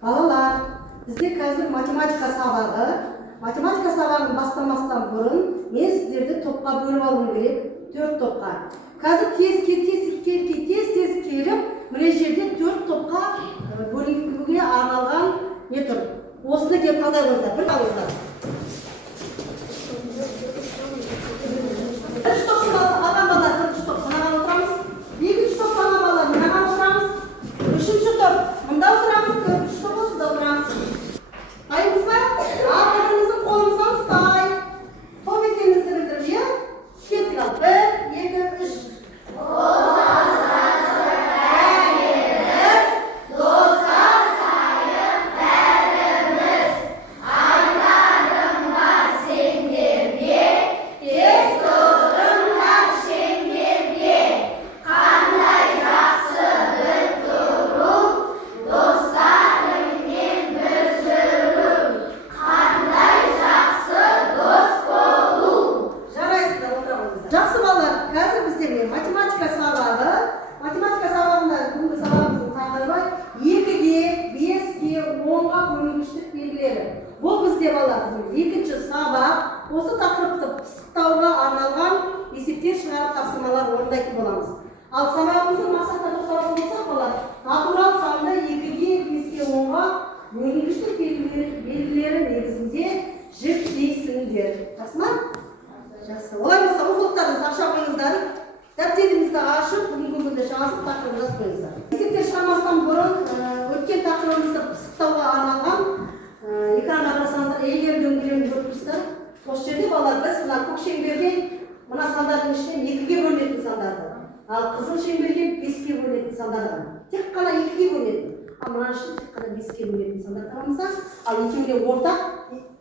Балалар, бізде қазір математика сабағы. Математика сабағын бастамастан бұрын мен сіздерді топқа бөліп алуым керек, 4 топқа. Қазір тез келіп, мына жерде 4 топқа бөлінуге арналған не тұр. Осыны келіп қандай қойыңыздар, бір алыңыздар. Бірінші топты алған балалар, бірінші топ мынаған отырамыз. Екінші топ алған балалар мынаған отырамыз. Үшінші топ мында отырамыз, төртінші топ осында отырамыз. Дайынбыз ба? Артыңызды қолыңыздан ұстай. Топ екеніңізді білдіріп, иә? Кеттік ал. 1, 2, 3. Бұл бізде балалардың екінші сабақ, осы тақырыпты пысықтауға арналған есептер шығарып тапсырмалар орындайтын боламыз. Ал сабағымыздың мақсатына тоқталатын болсақ, балалар, натурал санды 2-ге, 5-ге, 10-ға бөлінгіштік белгілері негізінде жіктейсіңдер. Жақсы ма? Жақсы. Олай болса, оқулықтарыңызды аша қойыңыздар. Дәптеріңізді ашып, бүгінгі күнде жазып тақырыбын жазып қойыңыздар. Есептер шығармастан бұрын өткен тақырыбымызды пысықтауға арналған экранға қарасаңыздар, егер дөңгелегін көріп тұрсыздар, осы жерде балалар біз мына көк шеңберге мына сандардың ішінен 2-ге бөлінетін сандарды, ал қызыл шеңберге 5-ге бөлінетін сандарды. Тек қана 2-ге бөлінетін. Ал мына үшін тек қана 5-ге бөлінетін сандар табамызда, ал екеуіне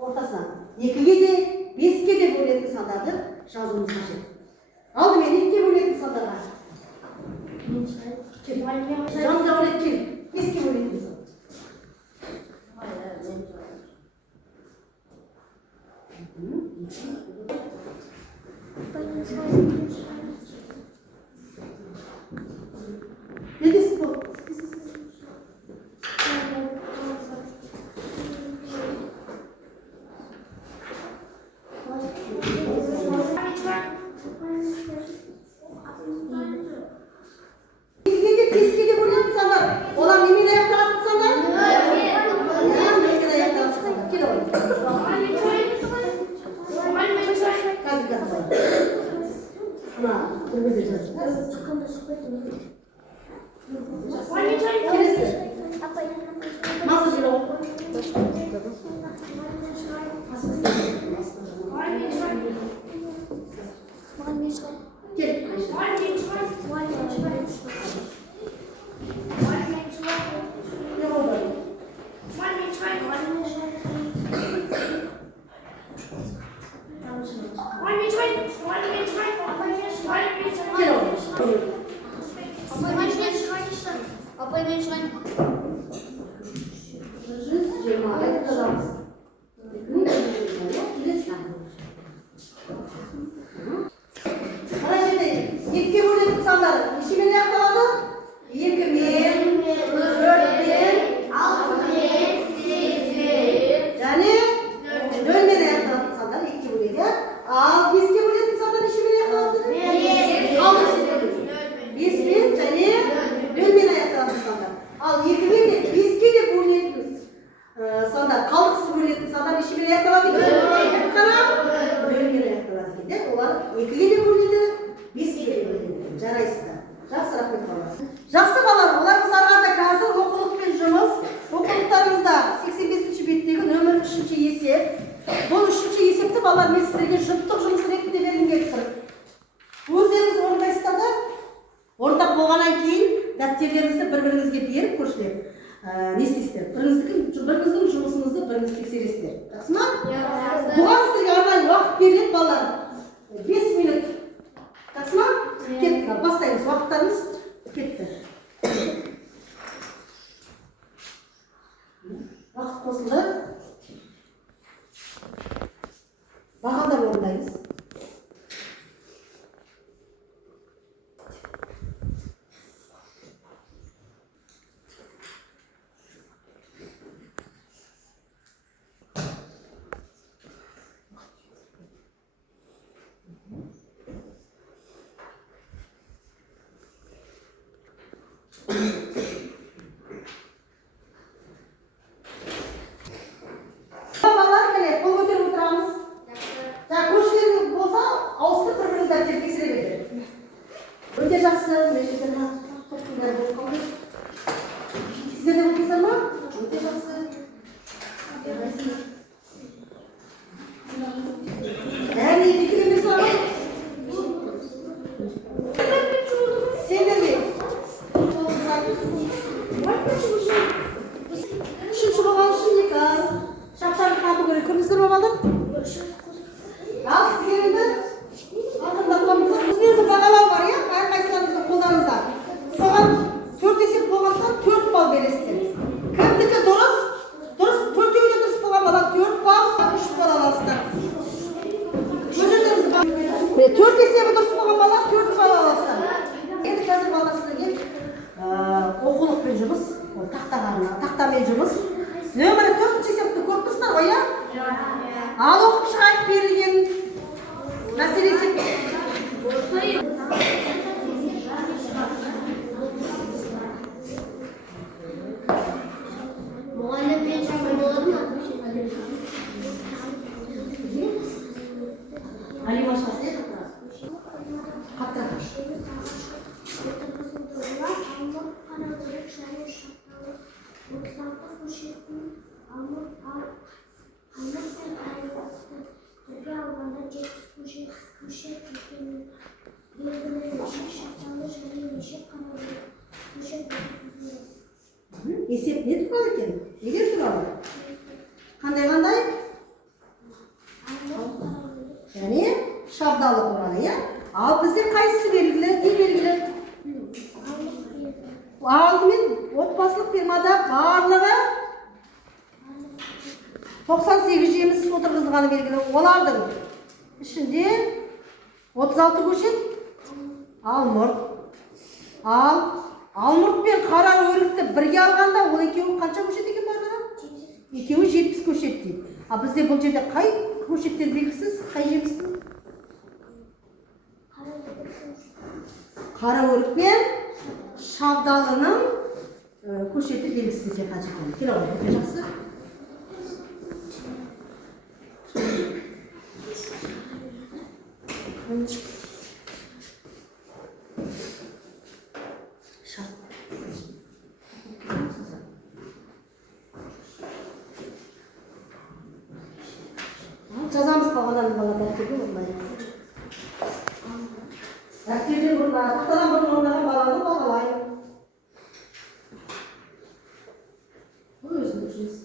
ортасынан 2-ге де 5-ге де бөлінетін сандарды жазуымыз қажет. Алдымен 2-ге бөлінетін сандарға. Жанында бөлінетін кел. 5-ге бөлінетін сандар. Жақсы балалар, оларымыз арғанда қазір оқулықпен жұмыс. Оқулықтарыңызда 85-ші беттегі нөмір 3-ші есеп. Бұл 3-ші есепті балалар мен сіздерге жұптық жұмыс ретінде бергім келіп тұр. Өздеріңіз орындайсыздар да, орындап болғаннан кейін дәптерлеріңізді бір-біріңізге беріп көршілер. Не істейсіздер? Біріңіздің жұмысыңызды біріңіз тексересіздер. Жақсы ма? Бұған сіздерге арнайы уақыт беріледі балалар. 5 минут. Жақсы ма? Кеттік, бастаймыз. Уақыттарыңыз кетті. Уақыт қосылды. Бағалар орындаймыз. Балалар келе, қол көтеріп отырамыз. Көршілер болса, ауыстырып бір-біріңді тексере береді. Өте жақсы, сіздер де оқисыздар ма? Өте жақсы. Әне, текереміз бар ма? Сендер де? Үшінші болған үшін екі аз. Шапшаңды қату керек. Көрдіңіздер ме балдар? Ал сіздер енді өзіңізді бағалау бар, иә? Әрқайсыларыңызды қолдарыңызда. Соған 4 есеп болғандықтан 4 балл бересіздер. Кімдікі дұрыс? Төртеуі де дұрыс болған бала 4 балл, 3 балл аласыздар. Өздеріңіз 4 есебі дұрыс болған бала 4 балл аласыздар. Енді қазір балдар сіздерге оқулықпен жұмыс, тақтамен жұмыс. Нөмірі 4 есепті көріп тұрсыздар ғой, иә? Ал оқып шығайық берілген мәселе есеп. Muhalefet olur mu? Ali başkası ne kadar? Hatta. Есеп не туралы екен? Неге туралы? Қандай? Және шабдалы туралы, иә? Ал бізде қайсысы белгілі? Не белгілі? Алдымен отбасылық фермада барлығы 98 жеміс отырғызылғаны белгілі. Олардың ішінде 36 көшет алмұрт. Алмұрт пен қара өрікті бірге алғанда ол екеуі қанша көшет екен барлығы? Екеуі 70 көшет дейді. А бізде бұл жерде қай көшеттер белгісіз? Қай жемістің? Қара өрік пен шабдалының көшеті белгісіз екен қанша. Келе ғой, өте жақсы. Жазамыз қалғанын бала дәптерге орындайық. Дәптерден бұрын, тақтадан бұрын орындаған баланы бағалайық. Бұл өзінің жұмыс.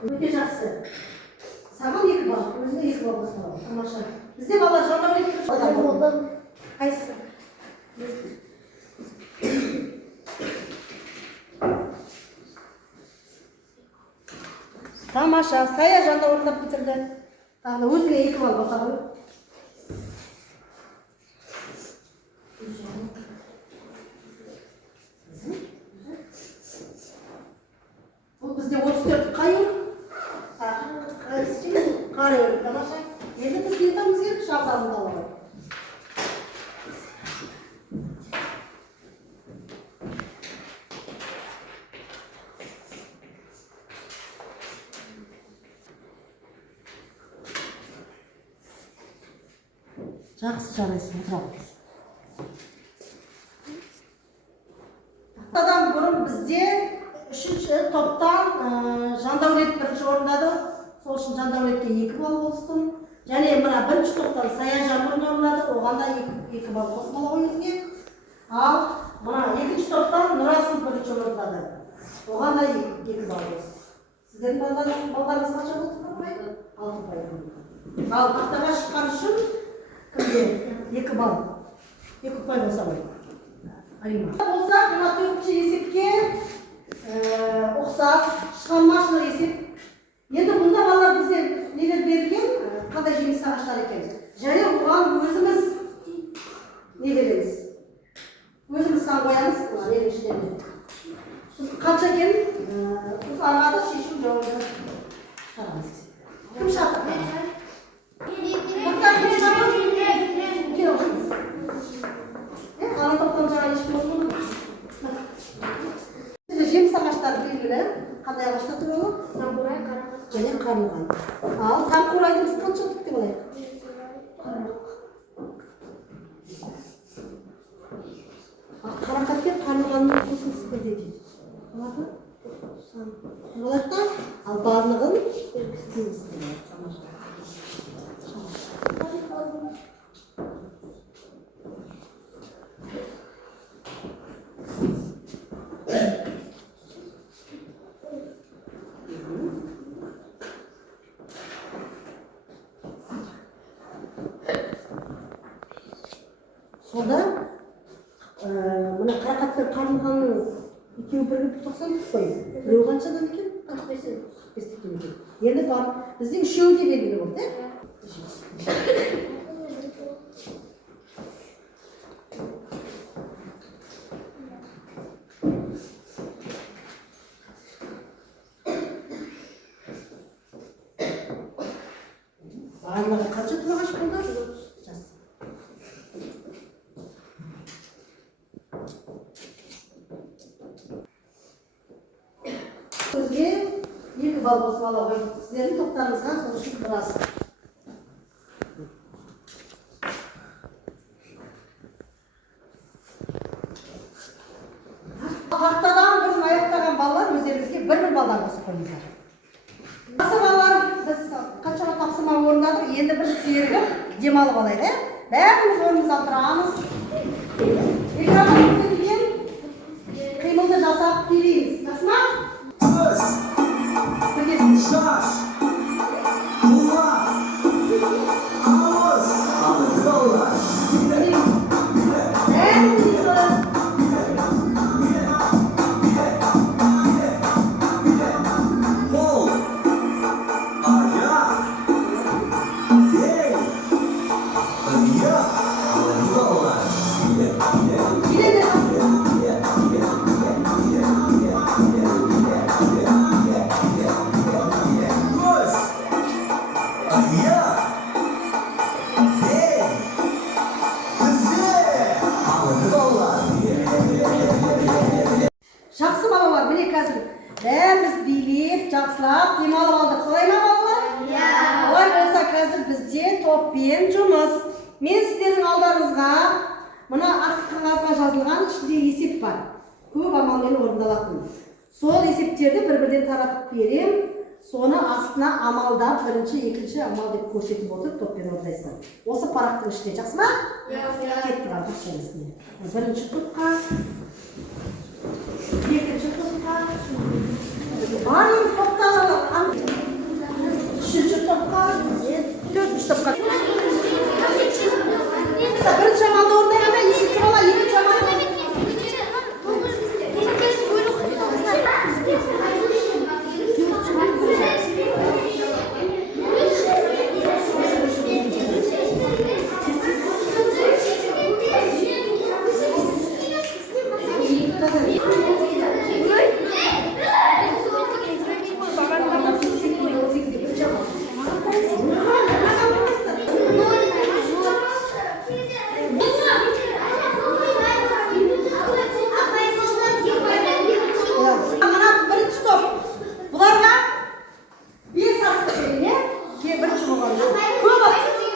Өте жақсы. Саған 2 балл, өзіне 2 балл қосылады. Тамаша. Бізде бала жауап береді. Қайсысы? Тамаша. Сая жанда орындап бітірді. Тағы өзіне 2 балл қосады. Бұл бізде 34 қай өрік? Қара өрік, тамаша. Енді біз кетамыз керек, шабдалын алып. Жақсы жарайсың, отырамыз. Тақтадан бұрын бізде 3-ші топтан Жандәулет бірінші орындады. Сол үшін Жандәулетке 2 балл қостым. Және мына бірінші топтан Саяжан орындады. Оған да 2 балл қосып ала өзіне. Ал мына екінші топтан Нұрасыл бірінші орындады. Оған да 2 балл қосып. Сіздердің балдарыңыз қанша болды? 6 балл. Ал тақтаға шыққан үшін кімде 2 балл. 2 ұпай болса ғой. Алима. Болса, мына 4-ші есепке ұқсас, шығармашылық есеп. Енді бұнда балалар бізде нелер берілген, қандай жеміс ағаштар екен. Және оған өзіміз не береміз? Өзіміз сан қоямыз, ненің ішінде. Қанша екен? Армады шешу жауабы шығарамыз. Кім шақты? Мұқтар кім шақты? Кел оқыңыз. Ана топтан жаңа ешкім olmadı mı? Жеміс ағаштары белгілі. Қандай ағаштар туралы? Самурай, қарақат. Және қарлығай. Ал қамқурайды біз қанша ұлттық деп алайық? Қарақат пен қарлығанның қосылысы қандай дейді? Болады? Оларда ал барлығын сонда мына қарақат пен қарлығанның екеуі бірігіп 90 қой. Біреу қаншадан екен? 45 екен. Енді бар. Бізде үшеуі де белгілі болды, барлығы қанша тұрағаш болды? Жас. Сізге 2 балл қосып ала ғой. Сіздердің топтарыңызға сол үшін біраз. Тақтадан бұрын аяқтаған балалар өздеріңізге 1-1 балдан қосып қойыңыздар. Осы балалар біз қаншама тапсырма орындадық. Енді бір серігіп демалып алайық, бәріміз орнымыздан тұрамыз. Экранға көрсетілген қимылды жасап келейміз. Жақсы ма? Şaş, kulak, ağız, algılar. Kol, ayak, bel, ayak, algılar. Göz, ayak, bel, kızı, algılar. Жақсы балалар, міне қазір бәріміз билеп, жақсылап демалып алдық. Солай ма балалар? Олай болса қазір бізде топпен жұмыс. Мен сіздердің алдарыңызға мына ақ қағазға жазылған ішінде есеп бар. Көп амалмен орындалатын. Сол есептерді бір-бірден таратып берем. Соны астына амалдап, бірінші, екінші амал деп көрсетіп отырып топпен орындайсыздар. Осы парақтың ішінде, жақсы ма? Кетті бар, жақсы. Бірінші топқа, екінші топқа, барлығымыз топтан алып, үшінші топқа, төртінші топқа. Бірінші амалды орындайғанда, екінші бала, екінші амалды.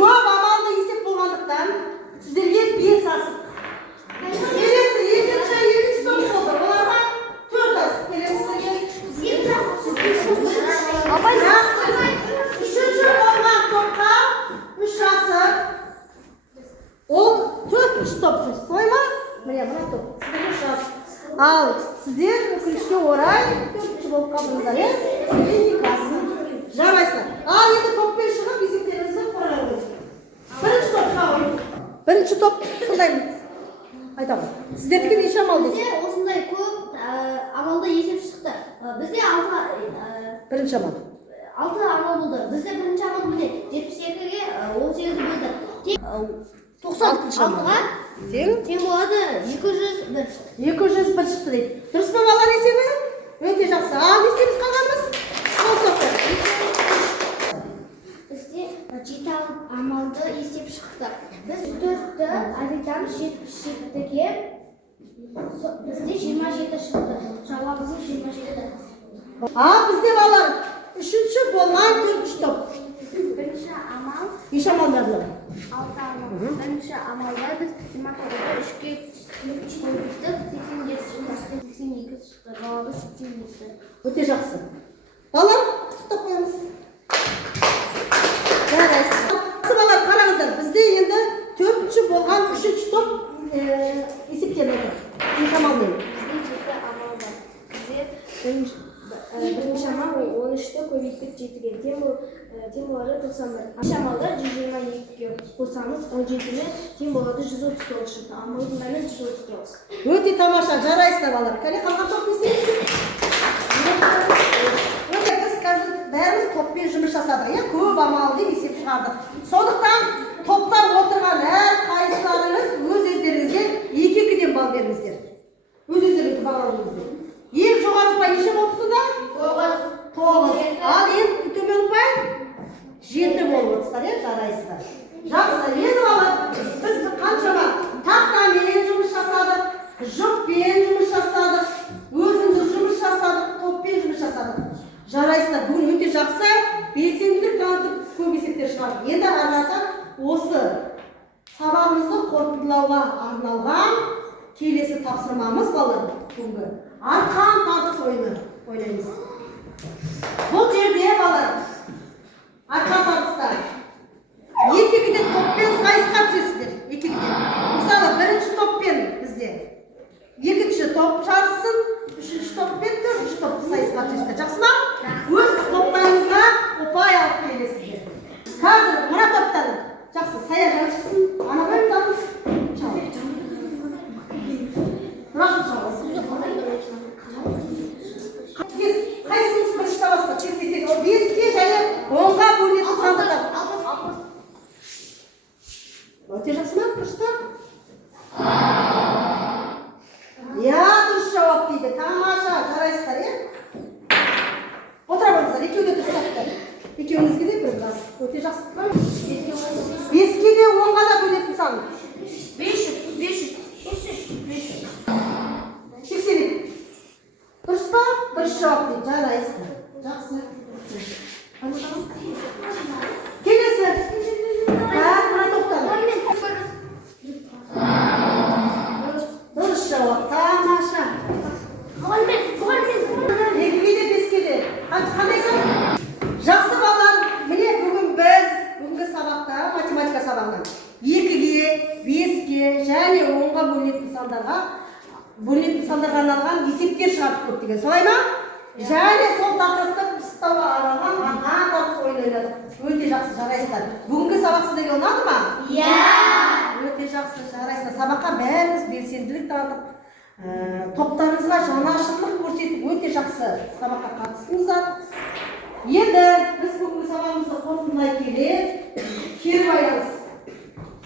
Көп амалды есеп болғандықтан сіздерге 5 асық. Келесі екінші топ болды. Оларға 4 асық. Келесі үшінші болған топқа 3 асық. Ол 4-ші топ. Солай ма? Міне мына топ. Сіздерге 3 асық. Ал сіздер өкінішке орай 4-ші болып қалдыңыздар, сіздерге 2 асық. Жарайсыздар. Ал енді топпен шығып есептеріңізді қорғайыңыз. Бірінші топқа ғой. Бірінші топ қандай айтамын. Сіздердікі неше амал дейсіз? Осындай көп амалда есеп шықты. Birinchi amal. 6 amal bo'ldi. Bizda birinchi amal bo'ldi. 72 ga 18 bo'ldi. 96 ga teng bo'ladi 201. 201 chiqdi deydi. Durustmi bolalar esebi? O'ta yaxshi. Al, esimiz qolganmiz. Bizda 7 amalda esib chiqdi. Biz 4 ta aytamiz 77 ga bizda 27 chiqdi. Javobimiz 27. Bizde bolalar 3-chi bo'lgan 4-chi top. Birinchi amal Ish amallarlar. 6 amal. Birinchi amalda biz nima qildik? 3 ga qo'ydik, 82 chiqdi. Javobi 87. O'ta yaxshi. Bolalar, to'xtab qo'yamiz. Yaraysiz. Bolalar qarangizlar, bizda endi 4-chi bo'lgan 3-chi top eseplanadi. Ish amallar. Bizda 7 amal bor. Birinchi amal 13 ta qo'ydik 7 ga. Teng bo'ladi 91. Birinchi amalda 122 ga qo'shamiz 17 ni teng bo'ladi 139 chiqdi. Ammo bundan 139. O'ta tomosha, jaraysizlar bolalar. Qani qolgan top esingizmi? Biz hozir barimiz topga жұмыс жасадық. Ko'p amalni esep chiqardik. So'ndықтан topdan o'tirganlar, qaysilaringiz o'z-o'zlaringizga 2-2dan ball beringizlar. O'z-o'zlaringizga бағалаңыздар. Ең жоғары ұпай неше болды да? 9. Ал ең төмен ұпай 7 болып отырсыздар, жарайсыздар. Жақсы, енді алып, біз қаншама тақтамен жұмыс жасадық, жұппен жұмыс жасадық, өзіміз жұмыс жасадық, топпен жұмыс жасадық. Жарайсыздар, бүгін өте жақсы, белсенділік танытып көп есептер шығардық. Енді арнада осы сабағымызды қорытындылауға арналған келесі тапсырмамыз балалар бүгінгі арқан тартыс ойыны ойнаймыз. Бұл жерде балалар арқан тартыста 2-2-ден топпен сайысқа түсесіздер. 2-2-ден. Мысалы, бірінші топпен бізде екінші топ жарысын, үшінші топпен төртінші топ сайысқа түсесіздер. Жақсы ма? Өз топтарыңызға ұпай алып келесіздер. Қазір мына топтан жақсы сая жарышсын, ана топтан Расын чағыз. Қайсыңыз бірінші табасыздар? Тез. 5-ке және 10-ға бөлінетін сандықтар. Өте жақсы ма? Дұрыста? Дұрыс жауап дейді. Тамаша, жарайсыздар, Отыра болыңыздар, екеуде дұрыс таптар. Екеуіңізге де бір біраз. Өте жақсы. 5-ке де 10-ға да бөлінетін сан. 500. 80. Дұрыс па? Дұрыс жауап дейді. Жарайсыздар. Жақсы. Келесі. Мына тоқтар. Дұрыс жауап. Тамаша. 2-ге де 5-ге де. Қандай сан? Жақсы балалар. Міне бүгін біз бүгінгі сабақта математика сабағынан 2-ге, 5-ге және 10-ға бөлінетін сандарға арналған есептер шығардық көптеген. Солай ма? Және сол тақырыпты пысықтауға арналған арқан тартыс ойын ойнадық. Өте жақсы, жарайсыздар. Бүгінгі сабақ сіздерге ұнады ма? Иә. Өте жақсы, жарайсыздар. Сабаққа бәріңіз белсенділік танытып, топтарыңызға жанашырлық көрсетіп, өте жақсы сабаққа қатыстыңыздар. Енді біз бүгінгі сабағымызды қорытындылай келе, кері байланыс.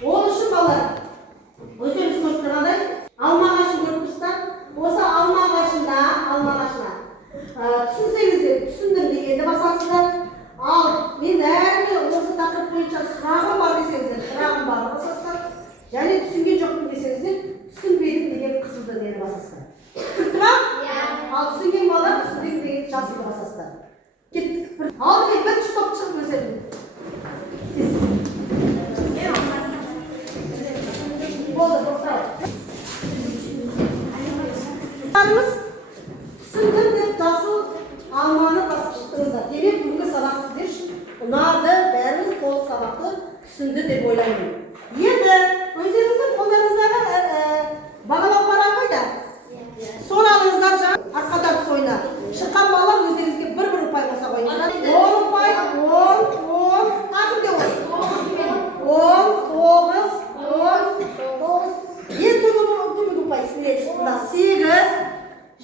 Ол үшін балалар, өздеріңіз көріп тұрғандай, алма ағашын көріп тұрсыздар. Осы алма ағашына түсінсеңіздер, түсіндім дегенді басасыздар. Ал мен әрі осы тақырып бойынша сұрағым бар десеңіздер, сұрағым бар басасыздар. Және түсінген жоқпын десеңіздер, түсінбедім деген қызылды дегенді басасыздар. Түсінді ма? Ал түсінген балалар түсіндім деген жасылды басасыздар. Кеттік. Ал мен бірінші топ шығып өсерім. Болды, тоқтау. Түсіндім деп жасыл алманы басып шықтыңыздар. Демек бүгінгі сабақ сіздер үшін ұнады, бәріңіз толық сабақты түсінді деп ойлаймын. Енді өздеріңіздің қолдарыңыздағы бағалау бар ғой да. Соны алыңыздар жаңа арқан тартыс ойына. Шыққан балалар өздеріңізге бір-бір ұпай қоса қойыңыздар. 10 ұпай, 10, тағы кімге 10, 9, 10. Ең төмен ұпай сіздер 8,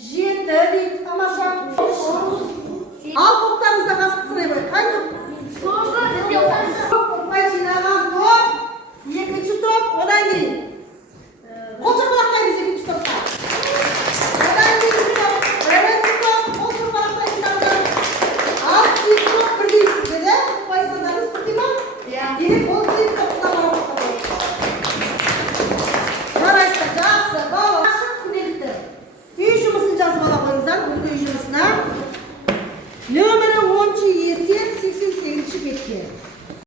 7 дейді, тамаша. 6